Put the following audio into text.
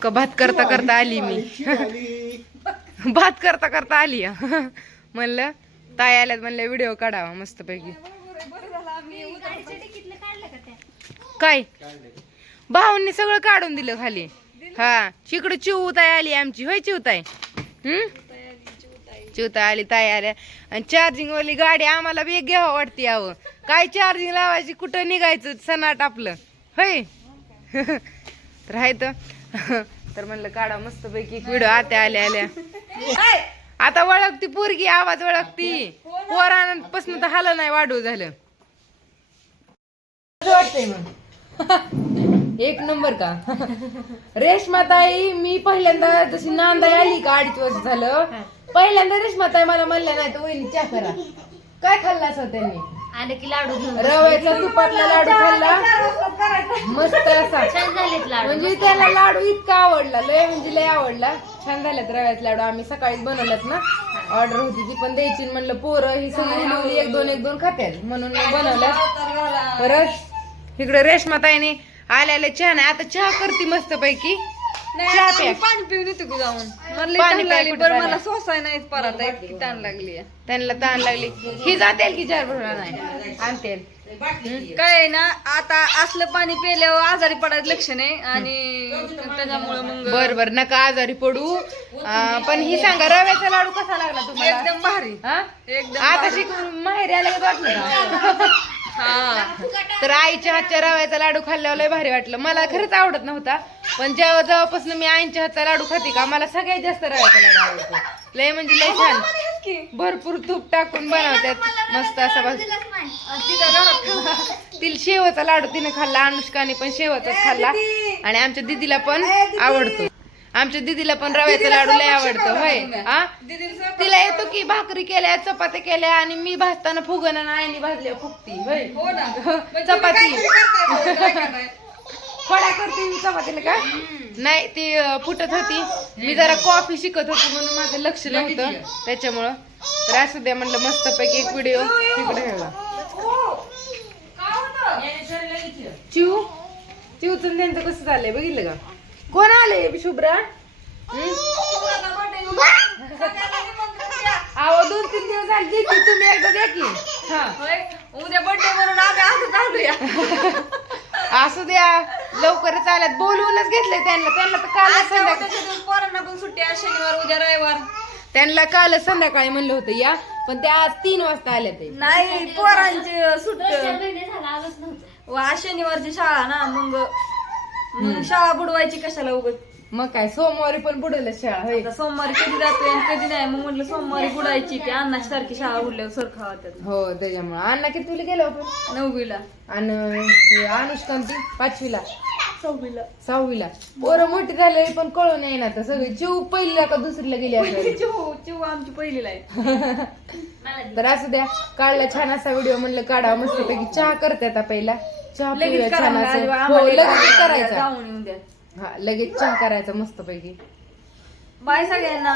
का? भात करता करता आली मी. भात करता करता आली. म्हणलं ताई आल्यात म्हणलं व्हिडिओ काढावा मस्तपैकी. काय? भाऊंनी सगळं काढून दिलं खाली. हा. चिकडं चिवताय आली आमची. होय चिवताय हम्म? चिवताय आली ताई आल्या. आणि चार्जिंग वाली गाडी आम्हाला बी घ्यावं वाटते यावं काय चार्जिंग लावायची कुठं निघायचं? सनाट आपलं. होय? तर आहे तर म्हणलं काढा मस्त पैकी व्हिडिओ आत्या आल्या आल्या. आता ओळखती पोरगी आवाज ओळखती पोरांपासून तर हाल नाही वाढू झालं. वाटतंय मग. एक नंबर का? रेशमाताई मी पहिल्यांदा जशी नांदाई आली का अडीच वर्ष झालं पहिल्यांदा रेशमाताई मला म्हणल्या नाही तर वहिनी चहा करा. काय खाल्ला असं त्यांनी? आलं की लाडू घेऊन रव्याचा तुपातला लाडू खाल्ला? मस्त असा. छान झालेत लाडू म्हणजे त्याला लाडू इतका आवडला लय म्हणजे लय आवडला. छान झाल्यात रव्याचे लाडू आम्ही सकाळीच बनवल्यात ना. ऑर्डर होती ती पण द्यायची म्हणलं पोरं ही सगळी मुली एक दोन एक दोन खात्यात. म्हणून मी बनवलं. परत इकडे रेशमा ताईने आल्याला चहा नाही आता चहा करते मस्त पैकी चहा प्या पाणी पिऊन येतो की जाऊन. मला पाणी प्या लागली कुठं बरं? मला सोसाय नाही परत इतकी ताण लागली. त्यांना ताण लागली. ही जाते की चार भरला नाही? आणते. काय आहे ना आता असलं पाणी पिल्यावर आजारी पडायचं लक्षण आहे आणि त्याच्यामुळे मग बर बर नका आजारी पडू. अं, पण ही सांगा रव्याचा लाडू कसा लागला तुम्हाला? एकदम भारी. हा? एकदम आता शिकून माहेरी आलं का वाटलं का? हा. तर आईच्या हातच्या रव्याचा लाडू खाल्ल्यावर लय भारी वाटलं. मला खरंच आवडत नव्हता. पण जेव्हा जेव्हापासून मी आईच्या हातचा लाडू खाते का मला सगळ्यात जास्त रव्याचा लाडू आवडतो. लय म्हणजे लय छान. भरपूर तूप टाकून बनवतात. मस्त असा बस तिला शेवचा लाडू तिने खाल्ला अनुष्काने पण शेवचाच खाल्ला. आणि आमच्या दिदीला पण आवडतो. आमच्या दिदीला पण रव्याचा लाडू लय आवडतो होय. हा तिला येतो की भाकरी केल्या चपात्या केल्या आणि मी भाजताना फुगन आणि आईने भाजल्या फुगती होय. हो चपाती. फळा करते मी चपातीला का? नाही ती फुटत होती. मी जरा कॉफी शिकत होती म्हणून माझं लक्ष नव्हतं त्याच्यामुळं. तर असू द्या म्हणलं मस्त पैकी एक व्हिडिओ तिकडे ठेवला. चिव चिवचं त्यांचं कसं झालंय बघितलं का? कोण आले शुभ्रा? अहो दोन तीन दिवस झाले देते तुम्ही एकदा द्या की. हा. उद्या बर्थडे म्हणून आम्ही असंच आलोया असू द्या. लवकरच आल्यात. बोलवूनच घेतलंय त्यांना. त्यांना तर काल संध्याकाळी पोरांना पण सुट्टी आहे. शनिवार उद्या रविवार. त्यांना काल संध्याकाळी म्हणलं होतं या. पण त्या आज तीन वाजता आल्या ते. नाही पोरांची सुट्ट. महिने झाला आलोच नव्हतं. व आज शनिवारची शाळा ना मग मग शाळा बुडवायची कशाला उगत मग काय सोमवारी पण बुडवलं शाळा होय. आता सोमवारी कधी जातोय आणि कधी नाही मग म्हटलं सोमवारी बुडायची की अण्णाची सारखी शाळा उडल्यावर सर खावात्यात हो त्याच्यामुळे. अण्णा कितीला गेलो आपण नववीला. आणि अनुष्कांती पाचवीला. सहावीला. सहावीला. पोरं मोठी झाले पण कळून नाही ना तर सगळे जीव पहिलीला का दुसरीला गेली असेल चिव चिव आमची पहिलीला आहे. तर असू द्या. काढला छान असा व्हिडिओ म्हणलं काढा मस्त पैकी चहा करते आता पहिला. चहा लगेच छान असं. हो लगेच करायचा. जाऊन येऊन द्या. हा लगेच चहा करायचा मस्त पैकी बाय सगळ्यांना.